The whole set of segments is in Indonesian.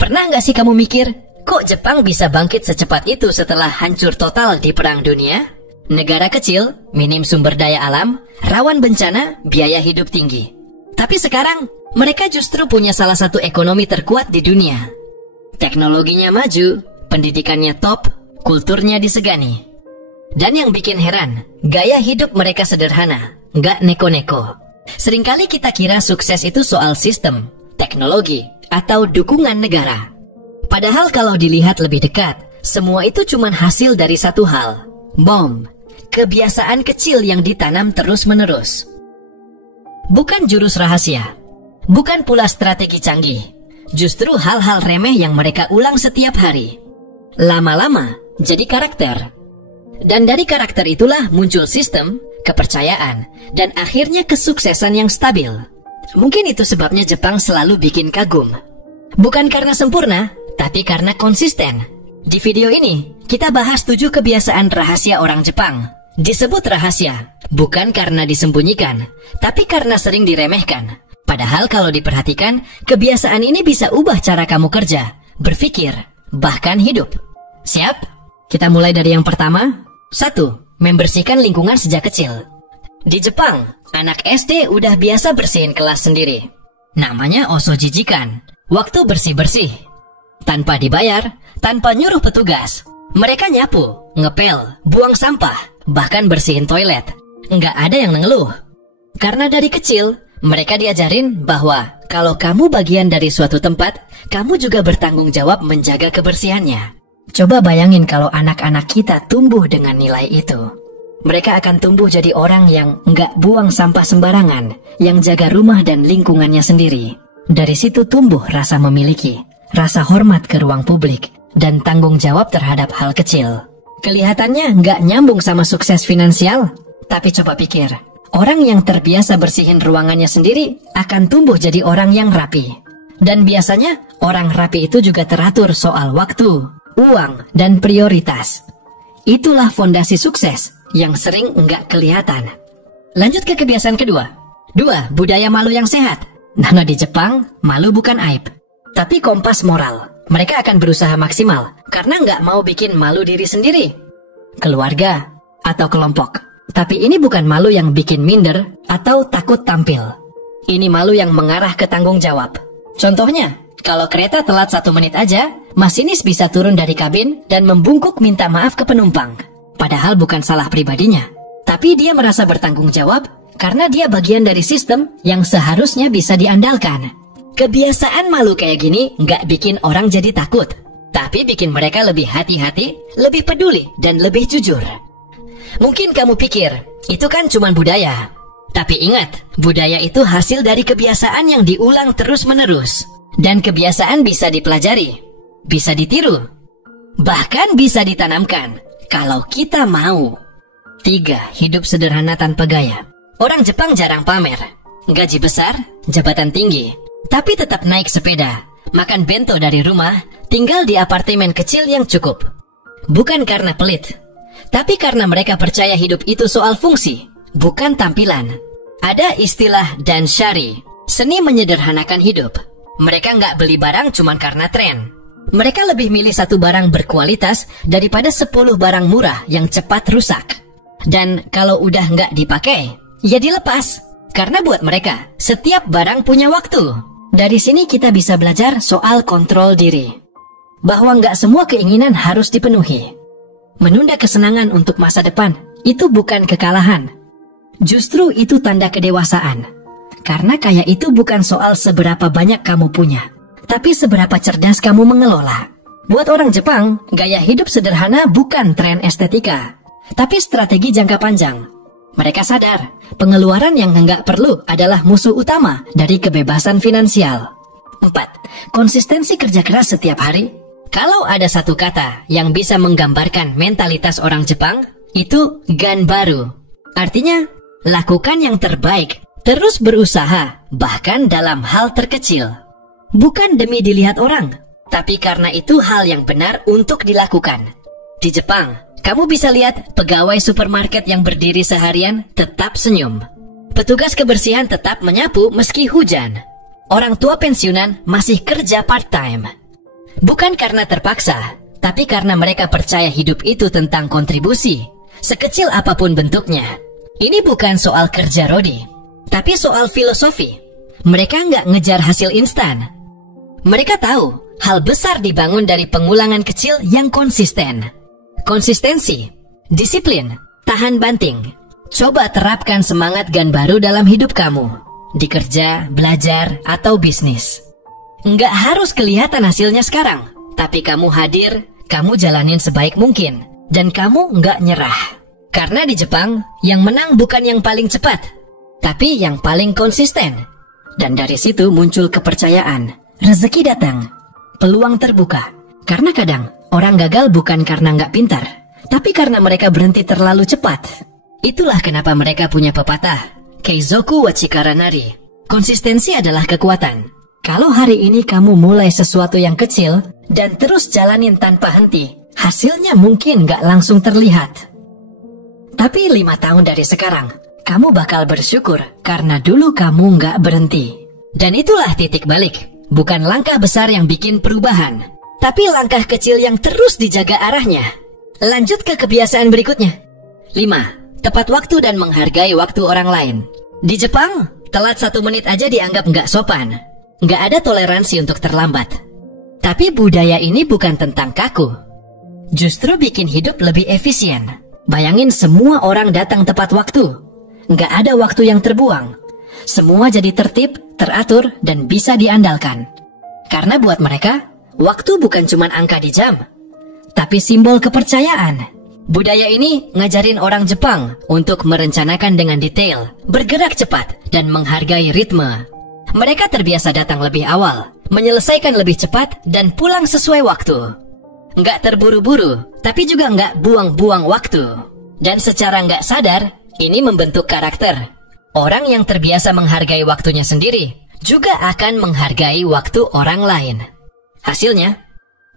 Pernah nggak sih kamu mikir, kok Jepang bisa bangkit secepat itu setelah hancur total di Perang Dunia? Negara kecil, minim sumber daya alam, rawan bencana, biaya hidup tinggi. Tapi sekarang, mereka justru punya salah satu ekonomi terkuat di dunia. Teknologinya maju, pendidikannya top, kulturnya disegani. Dan yang bikin heran, gaya hidup mereka sederhana, nggak neko-neko. Seringkali kita kira sukses itu soal sistem, teknologi, atau dukungan negara. Padahal kalau dilihat lebih dekat, semua itu cuma hasil dari satu hal, bom, kebiasaan kecil yang ditanam terus-menerus. Bukan jurus rahasia, bukan pula strategi canggih, justru hal-hal remeh yang mereka ulang setiap hari. Lama-lama jadi karakter. Dan dari karakter itulah muncul sistem, kepercayaan, dan akhirnya kesuksesan yang stabil. Mungkin itu sebabnya Jepang selalu bikin kagum. Bukan karena sempurna, tapi karena konsisten. Di video ini, kita bahas 7 kebiasaan rahasia orang Jepang. Disebut rahasia, bukan karena disembunyikan, tapi karena sering diremehkan. Padahal kalau diperhatikan, kebiasaan ini bisa ubah cara kamu kerja, berpikir, bahkan hidup. Siap? Kita mulai dari yang pertama. 1. Membersihkan lingkungan sejak kecil. Di Jepang, anak SD udah biasa bersihin kelas sendiri. Namanya osojijikan, waktu bersih-bersih. Tanpa dibayar, tanpa nyuruh petugas. Mereka nyapu, ngepel, buang sampah, bahkan bersihin toilet. Nggak ada yang ngeluh. Karena dari kecil, mereka diajarin bahwa kalau kamu bagian dari suatu tempat, kamu juga bertanggung jawab menjaga kebersihannya. Coba bayangin kalau anak-anak kita tumbuh dengan nilai itu. Mereka akan tumbuh jadi orang yang nggak buang sampah sembarangan, yang jaga rumah dan lingkungannya sendiri. Dari situ tumbuh rasa memiliki, rasa hormat ke ruang publik, dan tanggung jawab terhadap hal kecil. Kelihatannya nggak nyambung sama sukses finansial, tapi coba pikir, orang yang terbiasa bersihin ruangannya sendiri akan tumbuh jadi orang yang rapi. Dan biasanya, orang rapi itu juga teratur soal waktu, uang, dan prioritas. Itulah fondasi sukses yang sering nggak kelihatan. Lanjut ke kebiasaan kedua. 2. Budaya malu yang sehat. Nah, di Jepang, malu bukan aib, tapi kompas moral. Mereka akan berusaha maksimal karena nggak mau bikin malu diri sendiri, keluarga, atau kelompok. Tapi ini bukan malu yang bikin minder atau takut tampil. Ini malu yang mengarah ke tanggung jawab. Contohnya, kalau kereta telat 1 menit aja, masinis bisa turun dari kabin dan membungkuk minta maaf ke penumpang. Padahal bukan salah pribadinya, tapi dia merasa bertanggung jawab karena dia bagian dari sistem yang seharusnya bisa diandalkan. Kebiasaan malu kayak gini nggak bikin orang jadi takut, tapi bikin mereka lebih hati-hati, lebih peduli, dan lebih jujur. Mungkin kamu pikir, itu kan cuma budaya. Tapi ingat, budaya itu hasil dari kebiasaan yang diulang terus-menerus. Dan kebiasaan bisa dipelajari, bisa ditiru, bahkan bisa ditanamkan kalau kita mau. 3. Hidup sederhana tanpa gaya. Orang Jepang jarang pamer. Gaji besar, jabatan tinggi, tapi tetap naik sepeda, makan bento dari rumah, tinggal di apartemen kecil yang cukup. Bukan karena pelit, tapi karena mereka percaya hidup itu soal fungsi, bukan tampilan. Ada istilah danshari, seni menyederhanakan hidup. Mereka nggak beli barang cuma karena tren. Mereka lebih milih 1 barang berkualitas daripada 10 barang murah yang cepat rusak. Dan kalau udah nggak dipakai, ya dilepas. Karena buat mereka, setiap barang punya waktu. Dari sini kita bisa belajar soal kontrol diri. Bahwa nggak semua keinginan harus dipenuhi. Menunda kesenangan untuk masa depan, itu bukan kekalahan. Justru itu tanda kedewasaan. Karena kaya itu bukan soal seberapa banyak kamu punya, tapi seberapa cerdas kamu mengelola. Buat orang Jepang, gaya hidup sederhana bukan tren estetika, tapi strategi jangka panjang. Mereka sadar, pengeluaran yang nggak perlu adalah musuh utama dari kebebasan finansial. 4. Konsistensi kerja keras setiap hari. Kalau ada satu kata yang bisa menggambarkan mentalitas orang Jepang, itu ganbaru. Artinya, lakukan yang terbaik. Terus berusaha, bahkan dalam hal terkecil. Bukan demi dilihat orang, tapi karena itu hal yang benar untuk dilakukan. Di Jepang, kamu bisa lihat pegawai supermarket yang berdiri seharian tetap senyum. Petugas kebersihan tetap menyapu meski hujan. Orang tua pensiunan masih kerja part-time. Bukan karena terpaksa, tapi karena mereka percaya hidup itu tentang kontribusi, sekecil apapun bentuknya. Ini bukan soal kerja Rodi, tapi soal filosofi. Mereka nggak ngejar hasil instan. Mereka tahu hal besar dibangun dari pengulangan kecil yang konsisten. Konsistensi, disiplin, tahan banting. Coba terapkan semangat Gan baru dalam hidup kamu, di kerja, belajar, atau bisnis. Nggak harus kelihatan hasilnya sekarang, tapi kamu hadir, kamu jalanin sebaik mungkin, dan kamu nggak nyerah. Karena di Jepang, yang menang bukan yang paling cepat, tapi yang paling konsisten. Dan dari situ muncul kepercayaan, rezeki datang, peluang terbuka. Karena kadang, orang gagal bukan karena nggak pintar, tapi karena mereka berhenti terlalu cepat. Itulah kenapa mereka punya pepatah, Keizoku wa Chikara Nari. Konsistensi adalah kekuatan. Kalau hari ini kamu mulai sesuatu yang kecil dan terus jalanin tanpa henti, hasilnya mungkin nggak langsung terlihat. Tapi 5 tahun dari sekarang, kamu bakal bersyukur karena dulu kamu nggak berhenti. Dan itulah titik balik. Bukan langkah besar yang bikin perubahan, tapi langkah kecil yang terus dijaga arahnya. Lanjut ke kebiasaan berikutnya. 5. Tepat waktu dan menghargai waktu orang lain. Di Jepang, telat 1 menit aja dianggap nggak sopan. Nggak ada toleransi untuk terlambat. Tapi budaya ini bukan tentang kaku. Justru bikin hidup lebih efisien. Bayangin semua orang datang tepat waktu. Nggak ada waktu yang terbuang. Semua jadi tertib, teratur, dan bisa diandalkan. Karena buat mereka, waktu bukan cuma angka di jam, tapi simbol kepercayaan. Budaya ini ngajarin orang Jepang untuk merencanakan dengan detail, bergerak cepat, dan menghargai ritme. Mereka terbiasa datang lebih awal, menyelesaikan lebih cepat, dan pulang sesuai waktu. Nggak terburu-buru, tapi juga nggak buang-buang waktu. Dan secara nggak sadar, ini membentuk karakter. Orang yang terbiasa menghargai waktunya sendiri, juga akan menghargai waktu orang lain. Hasilnya,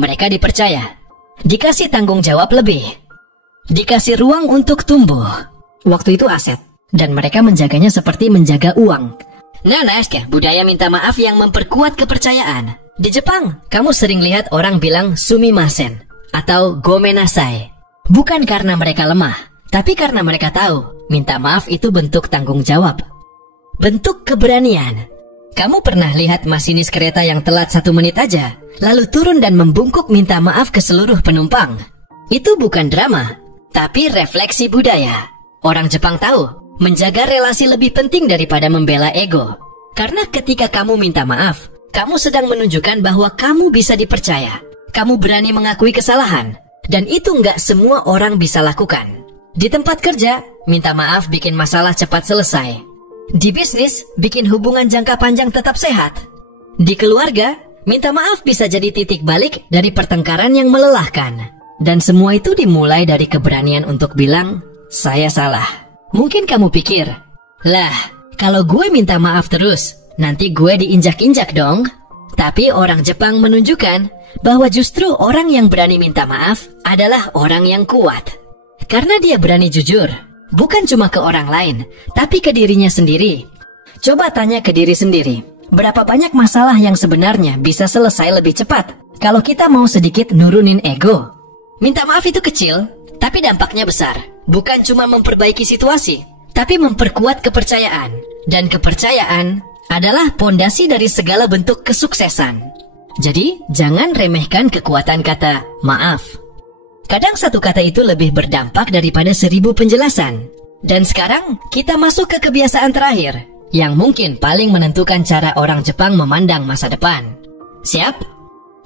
mereka dipercaya, dikasih tanggung jawab lebih, dikasih ruang untuk tumbuh. Waktu itu aset, dan mereka menjaganya seperti menjaga uang. Nah, budaya minta maaf yang memperkuat kepercayaan. Di Jepang, kamu sering lihat orang bilang sumimasen atau gomenasai. Bukan karena mereka lemah, tapi karena mereka tahu minta maaf itu bentuk tanggung jawab. Bentuk keberanian. Kamu pernah lihat masinis kereta yang telat 1 menit aja, lalu turun dan membungkuk minta maaf ke seluruh penumpang? Itu bukan drama, tapi refleksi budaya. Orang Jepang tahu menjaga relasi lebih penting daripada membela ego. Karena ketika kamu minta maaf, kamu sedang menunjukkan bahwa kamu bisa dipercaya. Kamu berani mengakui kesalahan. Dan itu nggak semua orang bisa lakukan. Di tempat kerja, minta maaf bikin masalah cepat selesai. Di bisnis, bikin hubungan jangka panjang tetap sehat. Di keluarga, minta maaf bisa jadi titik balik dari pertengkaran yang melelahkan. Dan semua itu dimulai dari keberanian untuk bilang, saya salah. Mungkin kamu pikir, lah, kalau gue minta maaf terus, nanti gue diinjak-injak dong. Tapi orang Jepang menunjukkan bahwa justru orang yang berani minta maaf adalah orang yang kuat. Karena dia berani jujur, bukan cuma ke orang lain, tapi ke dirinya sendiri. Coba tanya ke diri sendiri, berapa banyak masalah yang sebenarnya bisa selesai lebih cepat kalau kita mau sedikit nurunin ego. Minta maaf itu kecil, tapi dampaknya besar. Bukan cuma memperbaiki situasi, tapi memperkuat kepercayaan. Dan kepercayaan adalah pondasi dari segala bentuk kesuksesan. Jadi, jangan remehkan kekuatan kata maaf. Kadang satu kata itu lebih berdampak daripada 1000 penjelasan. Dan sekarang, kita masuk ke kebiasaan terakhir, yang mungkin paling menentukan cara orang Jepang memandang masa depan. Siap?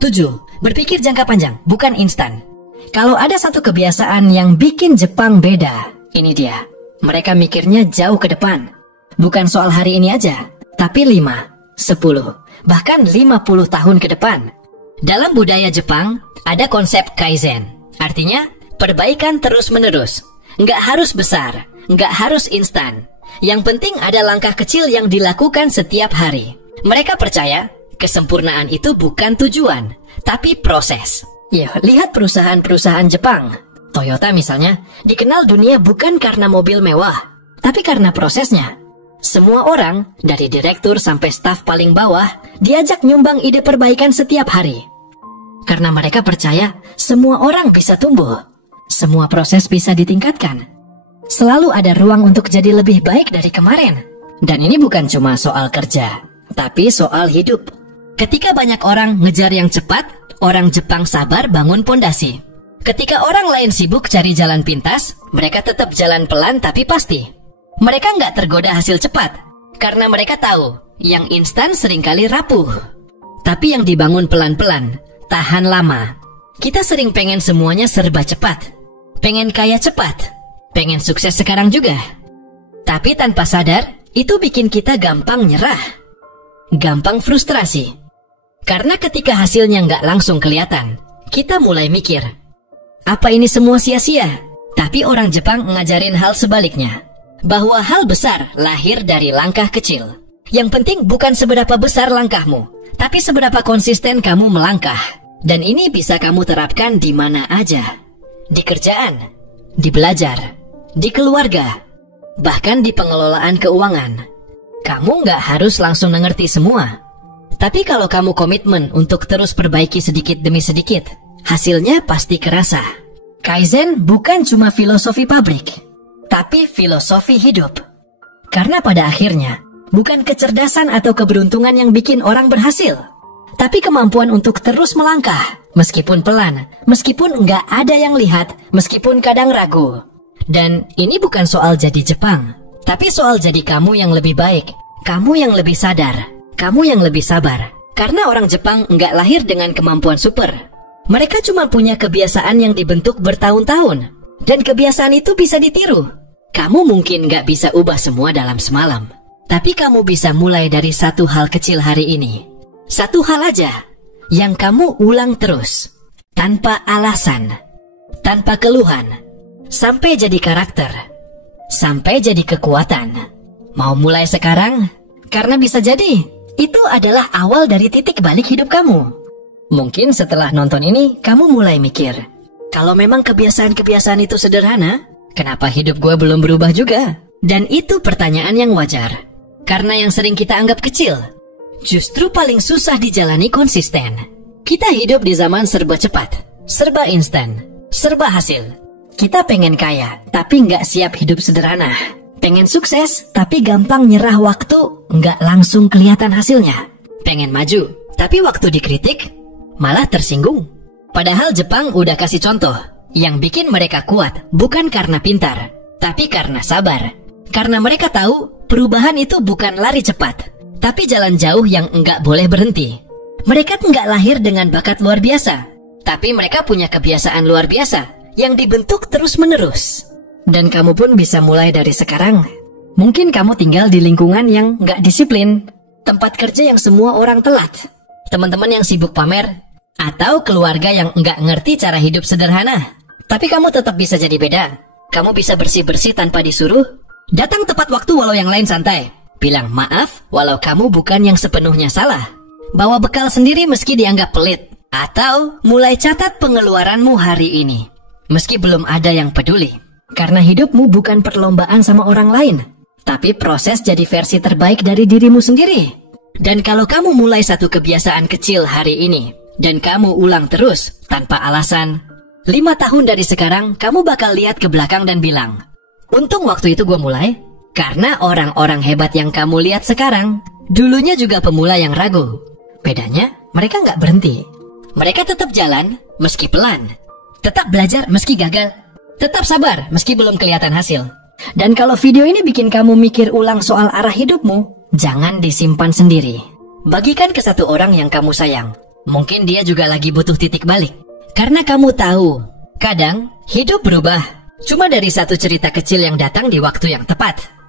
7. Berpikir jangka panjang, bukan instan. Kalau ada satu kebiasaan yang bikin Jepang beda, ini dia. Mereka mikirnya jauh ke depan. Bukan soal hari ini aja, tapi 5, 10, bahkan 50 tahun ke depan. Dalam budaya Jepang, ada konsep kaizen. Artinya, perbaikan terus-menerus. Nggak harus besar, nggak harus instan. Yang penting ada langkah kecil yang dilakukan setiap hari. Mereka percaya, kesempurnaan itu bukan tujuan, tapi proses. Ya, lihat perusahaan-perusahaan Jepang. Toyota misalnya, dikenal dunia bukan karena mobil mewah, tapi karena prosesnya. Semua orang, dari direktur sampai staf paling bawah, diajak nyumbang ide perbaikan setiap hari. Karena mereka percaya semua orang bisa tumbuh, semua proses bisa ditingkatkan. Selalu ada ruang untuk jadi lebih baik dari kemarin. Dan ini bukan cuma soal kerja, tapi soal hidup. Ketika banyak orang ngejar yang cepat, orang Jepang sabar bangun pondasi. Ketika orang lain sibuk cari jalan pintas, mereka tetap jalan pelan tapi pasti. Mereka nggak tergoda hasil cepat, karena mereka tahu yang instan seringkali rapuh. Tapi yang dibangun pelan-pelan, tahan lama. Kita sering pengen semuanya serba cepat. Pengen kaya cepat, pengen sukses sekarang juga. Tapi tanpa sadar, itu bikin kita gampang nyerah, gampang frustrasi. Karena ketika hasilnya nggak langsung kelihatan, kita mulai mikir, apa ini semua sia-sia? Tapi orang Jepang ngajarin hal sebaliknya, bahwa hal besar lahir dari langkah kecil. Yang penting bukan seberapa besar langkahmu, tapi seberapa konsisten kamu melangkah. Dan ini bisa kamu terapkan di mana aja. Di kerjaan, di belajar, di keluarga, bahkan di pengelolaan keuangan. Kamu nggak harus langsung mengerti semua. Tapi kalau kamu komitmen untuk terus perbaiki sedikit demi sedikit, hasilnya pasti kerasa. Kaizen bukan cuma filosofi pabrik, tapi filosofi hidup. Karena pada akhirnya, bukan kecerdasan atau keberuntungan yang bikin orang berhasil, tapi kemampuan untuk terus melangkah, meskipun pelan, meskipun nggak ada yang lihat, meskipun kadang ragu. Dan ini bukan soal jadi Jepang, tapi soal jadi kamu yang lebih baik, kamu yang lebih sadar, kamu yang lebih sabar. Karena orang Jepang nggak lahir dengan kemampuan super. Mereka cuma punya kebiasaan yang dibentuk bertahun-tahun. Dan kebiasaan itu bisa ditiru. Kamu mungkin nggak bisa ubah semua dalam semalam. Tapi kamu bisa mulai dari satu hal kecil hari ini. Satu hal aja, yang kamu ulang terus. Tanpa alasan, tanpa keluhan. Sampai jadi karakter, sampai jadi kekuatan. Mau mulai sekarang? Karena bisa jadi itu adalah awal dari titik balik hidup kamu. Mungkin setelah nonton ini kamu mulai mikir, kalau memang kebiasaan-kebiasaan itu sederhana, kenapa hidup gue belum berubah juga? Dan itu pertanyaan yang wajar, karena yang sering kita anggap kecil justru paling susah dijalani konsisten. Kita hidup di zaman serba cepat, serba instan, serba hasil. Kita pengen kaya, tapi nggak siap hidup sederhana. Pengen sukses, tapi gampang nyerah waktu nggak langsung kelihatan hasilnya. Pengen maju, tapi waktu dikritik, malah tersinggung. Padahal Jepang udah kasih contoh, yang bikin mereka kuat bukan karena pintar, tapi karena sabar. Karena mereka tahu, perubahan itu bukan lari cepat, tapi jalan jauh yang nggak boleh berhenti. Mereka nggak lahir dengan bakat luar biasa, tapi mereka punya kebiasaan luar biasa yang dibentuk terus-menerus. Dan kamu pun bisa mulai dari sekarang. Mungkin kamu tinggal di lingkungan yang nggak disiplin, tempat kerja yang semua orang telat, teman-teman yang sibuk pamer, atau keluarga yang nggak ngerti cara hidup sederhana. Tapi kamu tetap bisa jadi beda. Kamu bisa bersih-bersih tanpa disuruh, datang tepat waktu walau yang lain santai, bilang maaf walau kamu bukan yang sepenuhnya salah, bawa bekal sendiri meski dianggap pelit, atau mulai catat pengeluaranmu hari ini meski belum ada yang peduli. Karena hidupmu bukan perlombaan sama orang lain, tapi proses jadi versi terbaik dari dirimu sendiri. Dan kalau kamu mulai satu kebiasaan kecil hari ini, dan kamu ulang terus tanpa alasan, 5 tahun dari sekarang kamu bakal lihat ke belakang dan bilang, untung waktu itu gue mulai. Karena orang-orang hebat yang kamu lihat sekarang, dulunya juga pemula yang ragu. Bedanya, mereka nggak berhenti. Mereka tetap jalan meski pelan, tetap belajar meski gagal, tetap sabar meski belum kelihatan hasil. Dan kalau video ini bikin kamu mikir ulang soal arah hidupmu, jangan disimpan sendiri. Bagikan ke satu orang yang kamu sayang. Mungkin dia juga lagi butuh titik balik. Karena kamu tahu, kadang hidup berubah cuma dari satu cerita kecil yang datang di waktu yang tepat.